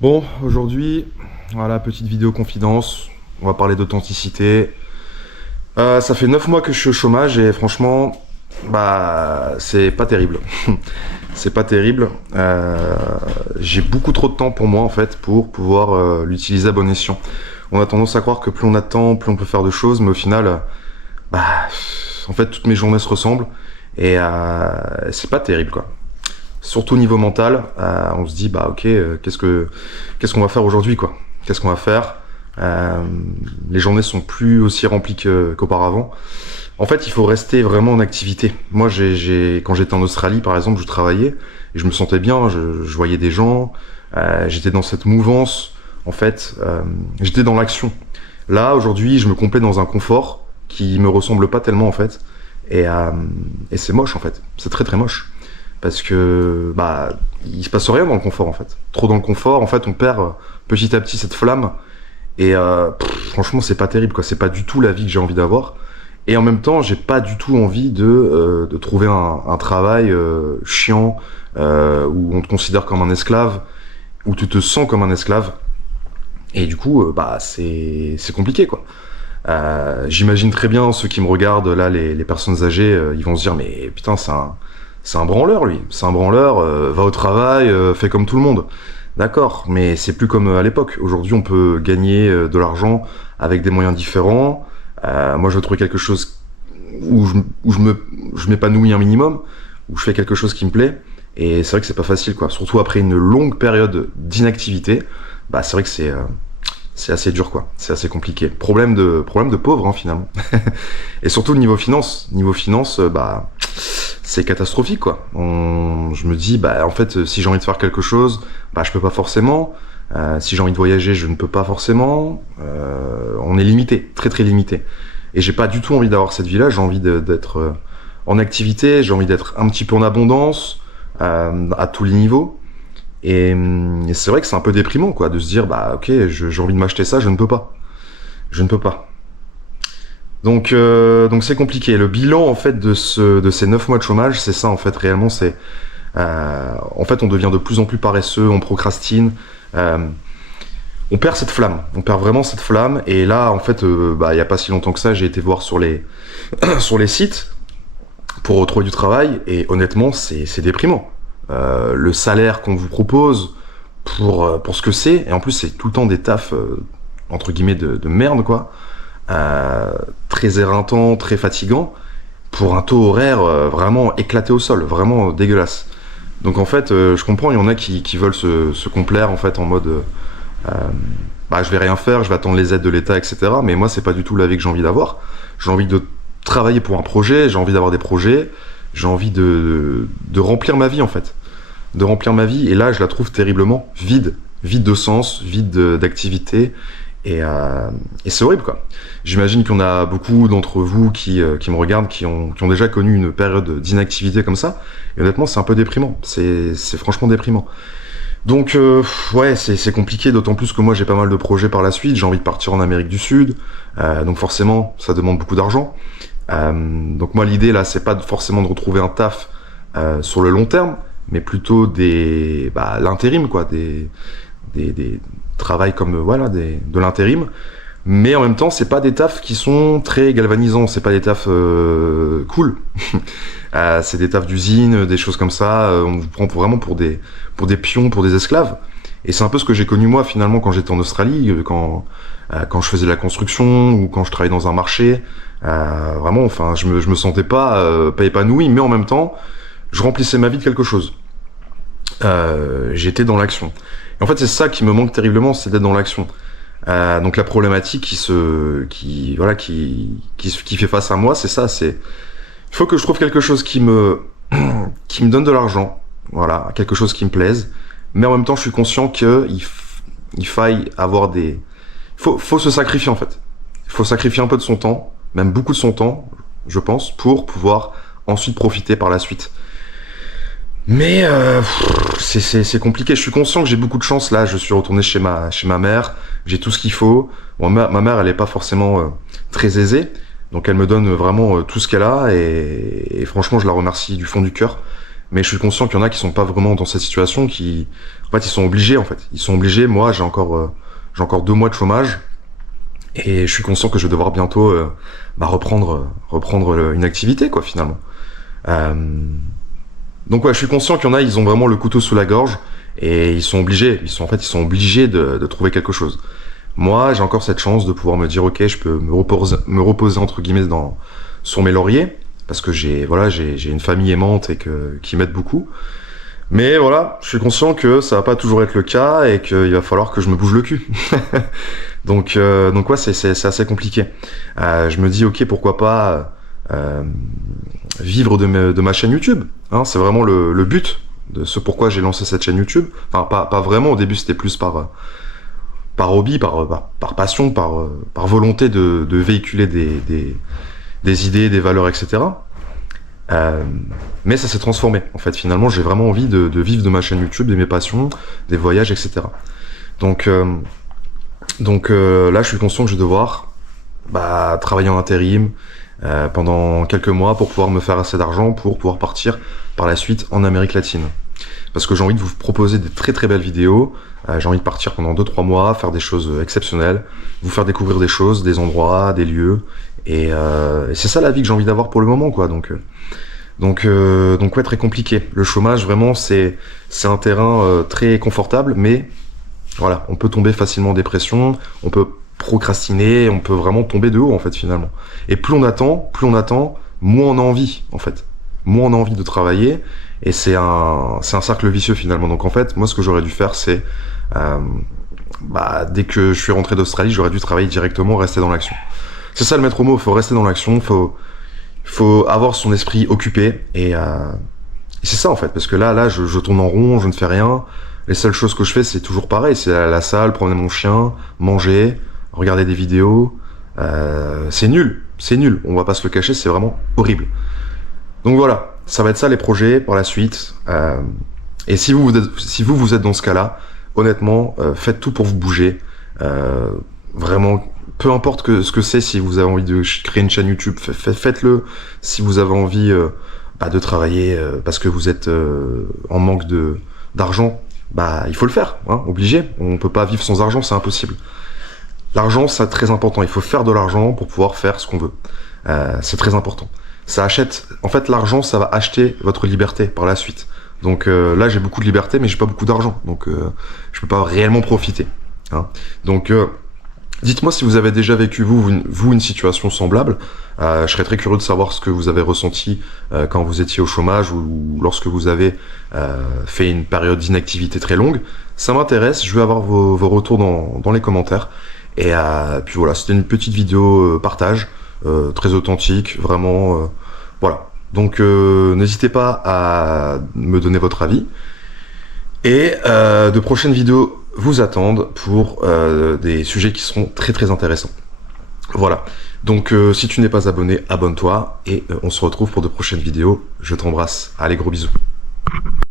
Bon, aujourd'hui, voilà, petite vidéo confidence. On va parler d'authenticité. Ça fait 9 mois que je suis au chômage et franchement, bah, c'est pas terrible. C'est pas terrible. J'ai beaucoup trop de temps pour moi en fait pour pouvoir l'utiliser à bon escient. On a tendance à croire que plus on a de temps, plus on peut faire de choses, mais au final, bah, en fait, toutes mes journées se ressemblent et c'est pas terrible quoi. Surtout au niveau mental, on se dit bah ok, qu'est-ce qu'on va faire aujourd'hui quoi? Qu'est-ce qu'on va faire? Euh, les journées sont plus aussi remplies qu'auparavant. En fait, il faut rester vraiment en activité. Moi, quand j'étais en Australie, par exemple, je travaillais et je me sentais bien. Je voyais des gens, j'étais dans cette mouvance. En fait, j'étais dans l'action. Là, aujourd'hui, je me complais dans un confort qui me ressemble pas tellement en fait, et, et c'est moche en fait. C'est très très moche parce que bah il se passe rien dans le confort en fait. Trop dans le confort, en fait, on perd petit à petit cette flamme et franchement, c'est pas terrible quoi. C'est pas du tout la vie que j'ai envie d'avoir. Et en même temps, j'ai pas du tout envie de trouver un travail chiant où on te considère comme un esclave, où tu te sens comme un esclave. Et du coup, bah c'est compliqué quoi. J'imagine très bien ceux qui me regardent là, les personnes âgées, ils vont se dire mais putain c'est un branleur lui, c'est un branleur, va au travail, fait comme tout le monde. D'accord, mais c'est plus comme à l'époque. Aujourd'hui, on peut gagner de l'argent avec des moyens différents. Moi, je veux trouver quelque chose où je m'épanouis un minimum, où je fais quelque chose qui me plaît. Et c'est vrai que c'est pas facile, quoi. Surtout après une longue période d'inactivité, bah c'est vrai que c'est assez dur, quoi. C'est assez compliqué. Problème de pauvre, hein, finalement. Et surtout le niveau finance, bah c'est catastrophique, quoi. Je me dis, bah en fait, si j'ai envie de faire quelque chose, bah je peux pas forcément. Si j'ai envie de voyager, je ne peux pas forcément. On est limité, très très limité. Et j'ai pas du tout envie d'avoir cette vie-là. J'ai envie d'être en activité. J'ai envie d'être un petit peu en abondance à tous les niveaux. Et c'est vrai que c'est un peu déprimant, quoi, de se dire, bah ok, j'ai envie de m'acheter ça, je ne peux pas. Je ne peux pas. Donc c'est compliqué. Le bilan en fait de ces 9 mois de chômage, c'est ça en fait réellement. C'est en fait on devient de plus en plus paresseux, on procrastine, euh, on perd cette flamme, on perd vraiment cette flamme. Et là en fait, bah il y a pas si longtemps que ça, j'ai été voir sur les sur les sites pour retrouver du travail et honnêtement c'est déprimant. Le salaire qu'on vous propose pour ce que c'est, et en plus c'est tout le temps des tafs entre guillemets de merde quoi, très éreintant, très fatigant, pour un taux horaire vraiment éclaté au sol, vraiment dégueulasse. Donc en fait, je comprends, il y en a qui veulent se complaire en fait en mode, bah je vais rien faire, je vais attendre les aides de l'État, etc. Mais moi, c'est pas du tout la vie que j'ai envie d'avoir. J'ai envie de travailler pour un projet, j'ai envie d'avoir des projets, j'ai envie de remplir ma vie en fait, de remplir ma vie. Et là, je la trouve terriblement vide, vide de sens, vide d'activité. Et c'est horrible quoi. J'imagine qu'il y en a beaucoup d'entre vous qui me regardent, qui ont déjà connu une période d'inactivité comme ça. Et honnêtement, c'est un peu déprimant. C'est franchement déprimant. Donc ouais, c'est compliqué, d'autant plus que moi j'ai pas mal de projets par la suite. J'ai envie de partir en Amérique du Sud, donc forcément ça demande beaucoup d'argent. Donc moi l'idée là, c'est pas forcément de retrouver un taf sur le long terme, mais plutôt l'intérim quoi, des travails comme voilà de l'intérim, mais en même temps c'est pas des tafs qui sont très galvanisants, c'est pas des tafs cool. C'est des tafs d'usine, des choses comme ça, on vous prend vraiment pour des pions, pour des esclaves. Et c'est un peu ce que j'ai connu moi finalement quand j'étais en Australie, quand je faisais de la construction ou quand je travaillais dans un marché. Vraiment, enfin, je me sentais pas épanoui, mais en même temps, je remplissais ma vie de quelque chose. J'étais dans l'action. Et en fait, c'est ça qui me manque terriblement, c'est d'être dans l'action. Donc la problématique qui fait face à moi, c'est ça. C'est il faut que je trouve quelque chose qui me donne de l'argent, voilà, quelque chose qui me plaise. Mais en même temps, je suis conscient il faille avoir faut se sacrifier en fait. Il faut sacrifier un peu de son temps, même beaucoup de son temps, je pense, pour pouvoir ensuite profiter par la suite. Mais c'est compliqué. Je suis conscient que j'ai beaucoup de chance là. Je suis retourné chez ma mère. J'ai tout ce qu'il faut. Bon, ma mère, elle est pas forcément très aisée, donc elle me donne vraiment tout ce qu'elle a et franchement, je la remercie du fond du cœur. mais je suis conscient qu'il y en a qui sont pas vraiment dans cette situation, qui, en fait, ils sont obligés, en fait. Ils sont obligés. Moi, j'ai encore 2 mois de chômage, et je suis conscient que je vais devoir bientôt, reprendre une activité, quoi, finalement. Euh, donc ouais, je suis conscient qu'il y en a, ils ont vraiment le couteau sous la gorge, et ils sont obligés. Ils sont obligés de trouver quelque chose. Moi, j'ai encore cette chance de pouvoir me dire, ok, je peux me reposer entre guillemets sur mes lauriers, parce que j'ai une famille aimante qui m'aide beaucoup. Mais voilà, je suis conscient que ça va pas toujours être le cas et qu'il va falloir que je me bouge le cul. Donc ouais, c'est assez compliqué. Je me dis, ok, pourquoi pas vivre de ma chaîne YouTube. Hein, c'est vraiment le but de ce pourquoi j'ai lancé cette chaîne YouTube. Enfin, pas vraiment. Au début, c'était plus par hobby, par passion, par volonté de véhiculer des idées, des valeurs, etc. Mais ça s'est transformé. En fait, finalement, j'ai vraiment envie de vivre de ma chaîne YouTube, de mes passions, des voyages, etc. Donc là, je suis conscient que je vais devoir travailler en intérim pendant quelques mois pour pouvoir me faire assez d'argent pour pouvoir partir par la suite en Amérique latine. Parce que j'ai envie de vous proposer des très très belles vidéos. J'ai envie de partir pendant 2-3 mois, faire des choses exceptionnelles, vous faire découvrir des choses, des endroits, des lieux. Et c'est ça la vie que j'ai envie d'avoir pour le moment, quoi. Donc ouais, très compliqué. Le chômage, vraiment, c'est un terrain très confortable, mais voilà, on peut tomber facilement en dépression, on peut procrastiner, on peut vraiment tomber de haut, en fait, finalement. Et plus on attend, moins on a envie, en fait. Moins on a envie de travailler, et c'est un cercle vicieux, finalement. Donc, en fait, moi, ce que j'aurais dû faire, c'est dès que je suis rentré d'Australie, j'aurais dû travailler directement, rester dans l'action. C'est ça le maître mot, il faut rester dans l'action, faut avoir son esprit occupé, et c'est ça, en fait, parce que là, je tourne en rond, je ne fais rien. Les seules choses que je fais, c'est toujours pareil, c'est aller à la salle, promener mon chien, manger, regarder des vidéos. C'est nul, on va pas se le cacher, c'est vraiment horrible. Donc voilà, ça va être ça les projets par la suite. Et si vous êtes dans ce cas-là, honnêtement, faites tout pour vous bouger. Vraiment, peu importe ce que c'est, si vous avez envie de créer une chaîne YouTube, faites-le. Si vous avez envie de travailler parce que vous êtes en manque d'argent, il faut le faire, hein, obligé. On peut pas vivre sans argent, c'est impossible. L'argent, c'est très important. Il faut faire de l'argent pour pouvoir faire ce qu'on veut. C'est très important. Ça achète. En fait, l'argent, ça va acheter votre liberté par la suite. Donc là, j'ai beaucoup de liberté, mais j'ai pas beaucoup d'argent. Donc je peux pas réellement profiter. Hein. Donc dites-moi si vous avez déjà vécu vous une situation semblable. Je serais très curieux de savoir ce que vous avez ressenti quand vous étiez au chômage ou lorsque vous avez fait une période d'inactivité très longue. Ça m'intéresse, je veux avoir vos retours dans les commentaires. Et puis voilà, c'était une petite vidéo partage, très authentique, vraiment. Voilà. Donc n'hésitez pas à me donner votre avis. Et de prochaines vidéos vous attendent pour des sujets qui seront très très intéressants. Voilà. Donc si tu n'es pas abonné, abonne-toi et on se retrouve pour de prochaines vidéos. Je t'embrasse. Allez, gros bisous.